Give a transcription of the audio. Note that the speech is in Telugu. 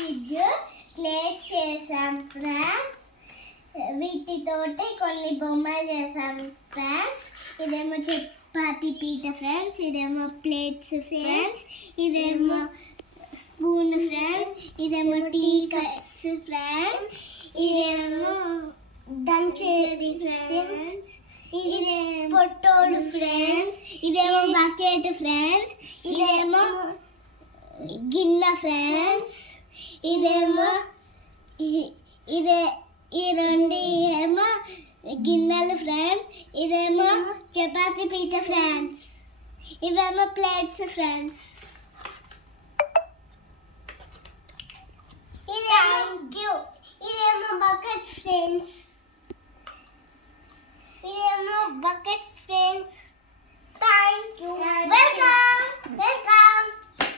ఫ్రిడ్జ్ ప్లేట్స్ చేసాం ఫ్రెండ్స్. వీటితోటి కొన్ని బొమ్మలు చేసాం ఫ్రెండ్స్. ఇదేమో చపాతి పీట ఫ్రెండ్స్, ఇదేమో ప్లేట్స్ ఫ్రెండ్స్, ఇదేమో స్పూన్ ఫ్రెండ్స్, ఇదేమో టీ కప్స్ ఫ్రెండ్స్, ఇదేమో దంచేది ఫ్రెండ్స్, ఇది పొట్టోడు ఫ్రెండ్స్, ఇదేమో బకెట్ ఫ్రెండ్స్, ఇదేమో గిన్నె ఫ్రెండ్స్, ఇదేమో ఈ రెండు ఏమో గిన్నెలు ఫ్రెండ్స్, ఇదేమో చపాతీ పీట ఫ్రెండ్స్, ఇవేమో ప్లేట్స్ ఫ్రెండ్స్. ఇదేమో బకెట్ ఫ్రెండ్స్, ఇదేమో bucket friends. Thank you, welcome.